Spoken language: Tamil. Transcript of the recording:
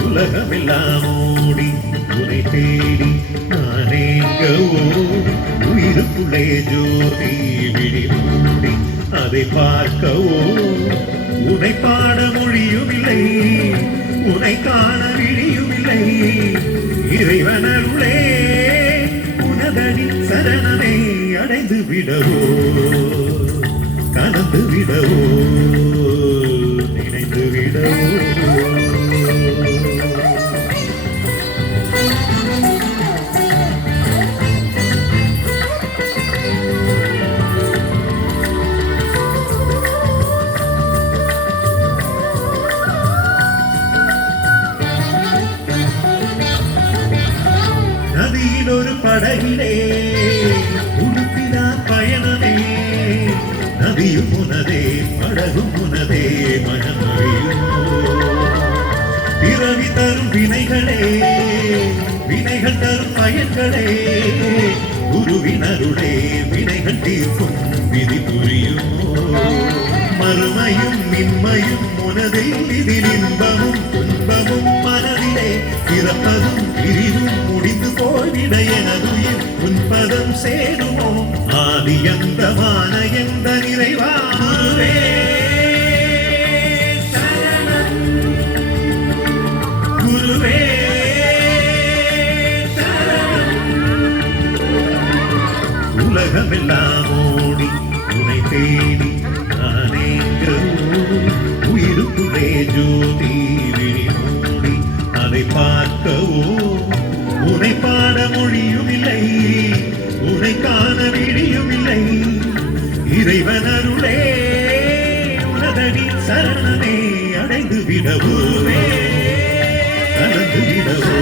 உலகமெல்லாம் ஓடி உனை தேடி நானேங்கவோ உயிருக்குள்ளே ஜோதி விழி மூடி அதை பார்க்கவோ உனை பாட மொழியுமில்லை உனை காண விழியுமில்லை இறைவனருளே உனதடி சரணனை அடைந்து விடவோ கலந்து விடவோ நினைந்து விடவோ நதியில் ஒரு படகிலே உடுப்பினார் பயணமே நதியும் உனதே படகும் உனதே மனமொழியும் பிறவி தரும் வினைகளே வினைகள் தரும் பயன்களே குருவினருளே வினைகள் தீர்க்கும் விதி புரியும் மறுமையும் மின்மையும் உனதில் இதில் இன்பமும் துன்பமும் மனதிலே பிறப்பதும் பிரிவும் முடிந்து போய்விட எனதுயிர் உன்பதம் சேருமோ ஆதி அந்தமான எந்த நிறைவானே சரணம் குருவே சரணம் உலகமெல்லாம் ஓடி உனை தேடி உயிருக்குள்ளே ஜோதி விழி மூடி அதை பார்க்கவோ உனை பாட மொழியுமில்லை உனை காண விழியுமில்லை இறைவனருளே உனதடி சரணனை அடைந்து விடவோவே கலந்து விடவோ